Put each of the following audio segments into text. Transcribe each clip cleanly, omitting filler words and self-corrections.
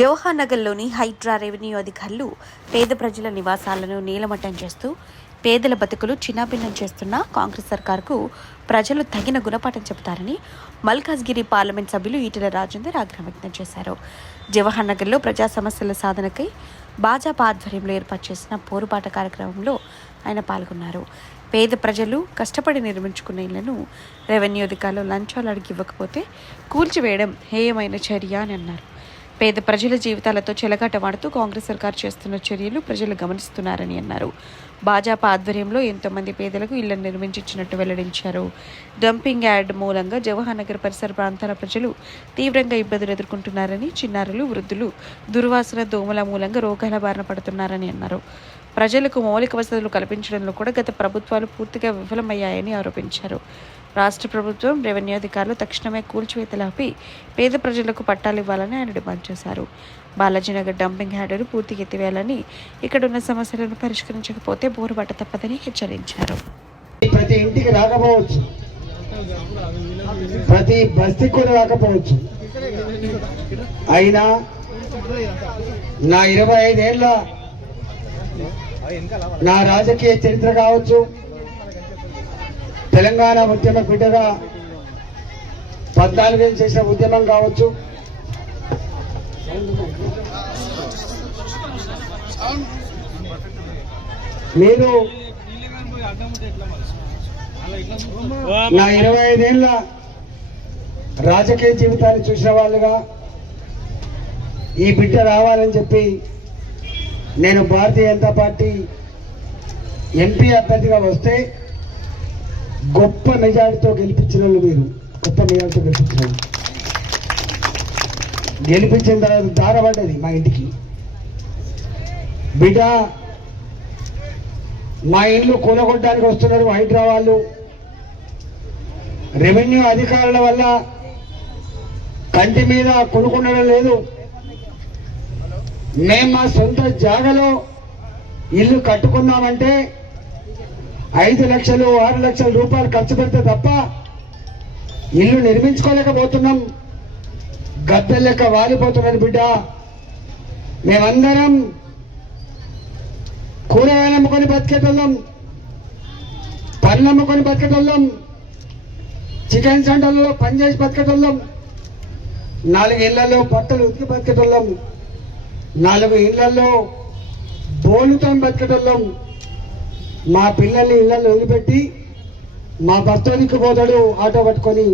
జవహర్ నగర్లోని హైడ్రా రెవెన్యూ అధికారులు పేద ప్రజల నివాసాలను నీలమట్టం చేస్తూ పేదల బతుకులు చిన్నాభిన్నం చేస్తున్న కాంగ్రెస్ సర్కార్కు ప్రజలు తగిన గుణపాఠం చెబుతారని మల్కాజ్గిరి పార్లమెంట్ సభ్యులు ఈటెల రాజేందర్ ఆగ్రహం వ్యక్తం చేశారు. జవహర్ నగర్లో ప్రజా సమస్యల సాధనకై భాజపా ఆధ్వర్యంలో ఏర్పాటు చేసిన పోరుబాట కార్యక్రమంలో ఆయన పాల్గొన్నారు. పేద ప్రజలు కష్టపడి నిర్మించుకున్న ఇళ్లను రెవెన్యూ అధికారులు లంచాలు అడిగి ఇవ్వకపోతే కూల్చివేయడం హేయమైన చర్య అని అన్నారు. పేద ప్రజల జీవితాలతో చెలగాటమాడుతూ కాంగ్రెస్ సర్కారు చేస్తున్న చర్యలు ప్రజలు గమనిస్తున్నారని అన్నారు. భాజపా ఆధ్వర్యంలో ఎంతోమంది పేదలకు ఇళ్లను నిర్మించినట్టు వెల్లడించారు. డంపింగ్ యార్డ్ మూలంగా జవహర్ నగర్ పరిసర ప్రాంతాల ప్రజలు తీవ్రంగా ఇబ్బందులు ఎదుర్కొంటున్నారని, చిన్నారులు, వృద్ధులు దుర్వాసన, దోమల మూలంగా రోగాల బారిన పడుతున్నారని అన్నారు. ప్రజలకు మౌలిక వసతులు కల్పించడంలో కూడా గత ప్రభుత్వాలు పూర్తిగా విఫలమయ్యాయని ఆరోపించారు. రాష్ట్ర ప్రభుత్వం, రెవెన్యూ అధికారులు తక్షణమే కూల్చివేతలు ఆపి పేద ప్రజలకు పట్టాలు ఇవ్వాలని ఆయన డిమాండ్ చేశారు. బాలాజీనగర్ డంపింగ్ యార్డును పూర్తిగా ఎత్తివేయాలని, ఇక్కడున్న సమస్యలను పరిష్కరించకపోతే బోరుబాట తప్పదని హెచ్చరించారు. ప్రతి ఇంటికి రాకపోవచ్చు, ప్రతి బస్తీకి కూడా రాకపోవచ్చు. అయినా నా 25 ఏళ్ళ నా రాజకీయ చరిత్ర కావచ్చు, తెలంగాణ ఉద్యమ బిడ్డగా 14 ఏళ్ళు చేసిన ఉద్యమం కావచ్చు, మీరు నా 25 ఏళ్ళ రాజకీయ జీవితాన్ని చూసిన వాళ్ళుగా ఈ బిడ్డ రావాలని చెప్పి నేను భారతీయ జనతా పార్టీ ఎంపీ అభ్యర్థిగా వస్తే గొప్ప మెజారిటీతో గెలిపించిన వాళ్ళు, మీరు గొప్ప మెజారిటీతో గెలిపించిన తర్వాత దారపడ్డది మా ఇంటికి. బిడ్డ మా ఇల్లు కూలగొట్టడానికి వస్తున్నారు హైడ్రా వాళ్ళు. రెవెన్యూ అధికారుల వల్ల కంటి మీద కొనుక్కుండడం లేదు. మేము మా సొంత జాగాలో ఇల్లు కట్టుకున్నామంటే 5 లక్షలు 6 లక్షల రూపాయలు ఖర్చు పెడితే తప్ప ఇల్లు నిర్మించుకోలేకపోతున్నాం. గద్దె లెక్క వాలిపోతున్నది బిడ్డ. మేమందరం కూరగాయలు అమ్ముకొని బతికేటోళ్ళం, పళ్ళు అమ్ముకొని బతికేటోళ్ళం, చికెన్ సెంటర్లలో పనిచేసి బతికేటోళ్ళం, 4 ఇళ్లలో బట్టలు ఉతికి బతికేటోళ్ళం, 4 ఇళ్లలో బోలుతో బతికేటోళ్ళం. మా పిల్లల్ని ఇళ్లలో వదిలిపెట్టి మా భర్త పోతాడు ఆటో పట్టుకొని,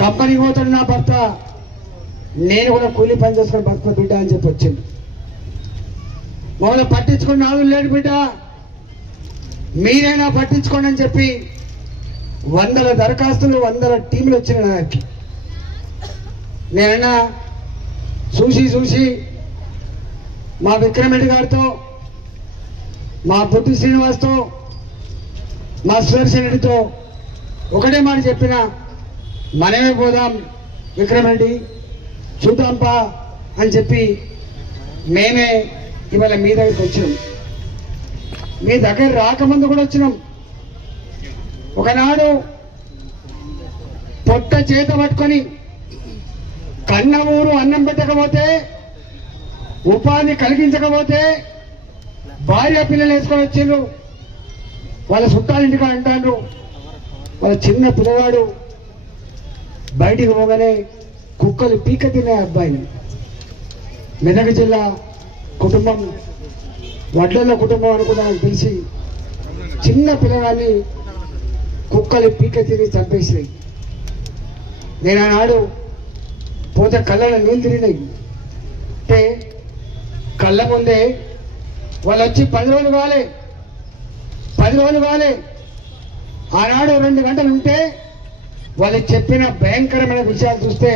కంపెనీకి పోతాడు నా భర్త, నేను కూడా కూలీ పని చేసుకొని బతుకు బిడ్డ అని చెప్పి వచ్చింది. మమ్మల్ని పట్టించుకుని నాడు లేడు బిడ్డ, మీరైనా పట్టించుకోండి అని చెప్పి 100 దరఖాస్తులు 100 టీంలు వచ్చిన నాకు. నేనైనా చూసి మా విక్రమ్ రెడ్డి గారితో, మా బుద్ధి శ్రీనివాస్తో, మా సుదర్శన్ రెడ్డితో ఒకటే మాట చెప్పిన, మనమే పోదాం విక్రమ్ రెడ్డి చూద్దాంపా అని చెప్పి మేమే ఇవాళ మీ దగ్గరికి వచ్చినాం. మీ దగ్గర రాకముందు కూడా వచ్చినాం. ఒకనాడు పొట్ట చేత పట్టుకొని కన్న ఊరు అన్నం పెట్టకపోతే, ఉపాధి కలిగించకపోతే భార్య పిల్లలు వేసుకొని వచ్చిండ్రు. వాళ్ళ చుట్టాలింటిగా అంటారు. వాళ్ళ చిన్న పిల్లవాడు బయటికి పోగానే కుక్కలు పీక తినే అబ్బాయిని. మెదక్ జిల్లా కుటుంబం, వడ్లల కుటుంబం అనుకున్నా నాకు తెలిసి, చిన్న పిల్లగాన్ని కుక్కలు పీక తిని చంపేసినాయి. నేను ఆనాడు పోతే కళ్ళలో నీళ్ళు తిరిగినాయి. అంటే కళ్ళ ముందే వాళ్ళు వచ్చి 10 రోజులు కాలే. ఆనాడు 2 గంటలు ఉంటే వాళ్ళు చెప్పిన భయంకరమైన విషయాలు చూస్తే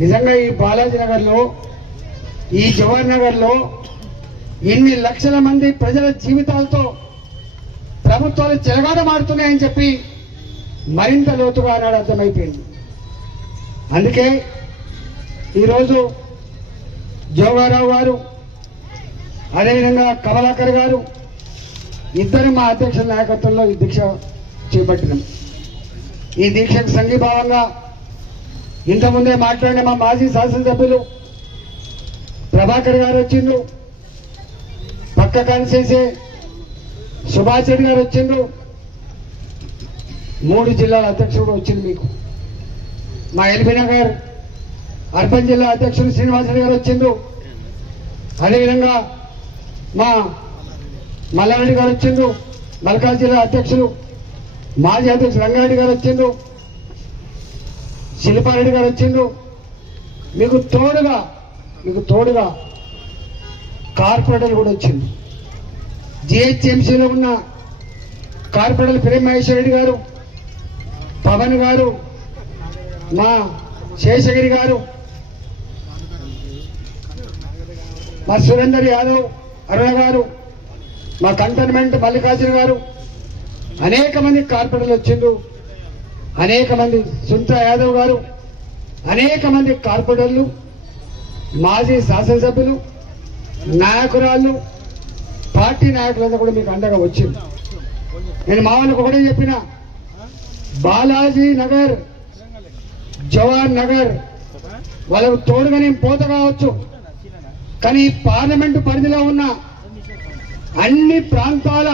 నిజంగా ఈ బాలాజీ నగర్లో, ఈ జవహర్ నగర్లో ఇన్ని లక్షల మంది ప్రజల జీవితాలతో ప్రభుత్వాలు చెలగాటమాడుతున్నాయని చెప్పి మరింత లోతుగా ఆనాడు అర్థమైపోయింది. అందుకే ఈరోజు జోగారావు గారు, అదేవిధంగా కమలాకర్ గారు ఇద్దరు మా అధ్యక్షుల నాయకత్వంలో ఈ దీక్ష చేపట్టినాం. ఈ దీక్షకు సంఘీభావంగా ఇంతకుముందే మాట్లాడిన మా మాజీ శాసనసభ్యులు ప్రభాకర్ గారు వచ్చిండ్రు, పక్క కాన్స్టిట్యూన్సీ సుభాష్ రెడ్డి గారు వచ్చిండ్రు, 3 జిల్లాల అధ్యక్షుడు వచ్చింది మీకు. మా ఎల్బీ నగర్ అర్బన్ జిల్లా అధ్యక్షుడు శ్రీనివాసరెడ్డి గారు వచ్చిండ్రు. అదేవిధంగా మా మల్లారెడ్డి గారు వచ్చిండ్రు, మల్కాజ్ జిల్లా అధ్యక్షులు మాజీ అధ్యక్షుడు రంగారెడ్డి గారు వచ్చిండ్రు, శిల్పారెడ్డి గారు వచ్చిండ్రు. మీకు తోడుగా కార్పొరేటర్లు కూడా వచ్చింది. జిహెచ్ఎంసీలో ఉన్న కార్పొరేటర్ ప్రేమ్ మహేశ్వర రెడ్డి గారు, పవన్ గారు, మా శేషగిరి గారు, మా సురేందర్ యాదవ్ అరుణ గారు, మా కంటోన్మెంట్ మల్లికార్జున గారు, అనేక మంది కార్పొరేటర్లు వచ్చిండ్రు. అనేక మంది సుంతా యాదవ్ గారు, అనేక మంది కార్పొరేటర్లు, మాజీ శాసనసభ్యులు, నాయకురాళ్ళు, పార్టీ నాయకులంతా కూడా మీకు అండగా వచ్చింది. నేను మా వాళ్ళకి ఒకటే చెప్పిన, బాలాజీ నగర్, జవహర్ నగర్ వాళ్ళకు తోడుగా నేను పోత కావచ్చు, కానీ ఈ పార్లమెంటు పరిధిలో ఉన్న అన్ని ప్రాంతాల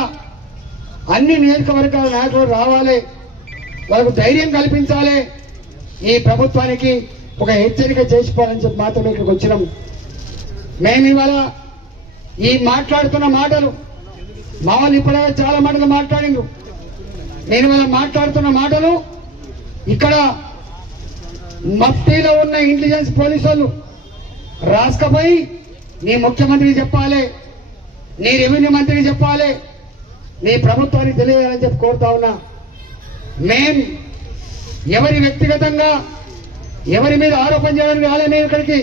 అన్ని నియోజకవర్గాల నాయకులు రావాలి, వాళ్ళకు ధైర్యం కల్పించాలి, ఈ ప్రభుత్వానికి ఒక హెచ్చరిక చేసుకోవాలని చెప్పి మాత్రమే ఇక్కడికి వచ్చినాం. మేము ఇవాళ ఈ మాట్లాడుతున్న మాటలు మా వాళ్ళు ఇప్పటికే చాలా మాటలు మాట్లాడిండ్రు. నేను ఇవాళ మాట్లాడుతున్న మాటలు ఇక్కడ మఫ్టీలో ఉన్న ఇంటెలిజెన్స్ పోలీసు వాళ్ళు రాసుకపోయి నీ ముఖ్యమంత్రికి చెప్పాలి, నీ రెవెన్యూ మంత్రికి చెప్పాలి, నీ ప్రభుత్వానికి తెలియాలని చెప్పి కోరుతా ఉన్నా. మేం ఎవరి వ్యక్తిగతంగా ఎవరి మీద ఆరోపణ చేయడానికి రాలే, మేము ఇక్కడికి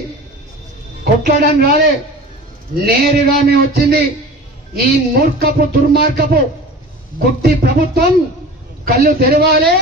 కొట్లాడడానికి రాలే. నేరుగా మేము వచ్చింది ఈ మూర్ఖపు దుర్మార్గపు గుడ్డి ప్రభుత్వం కళ్ళు తెరవాలి.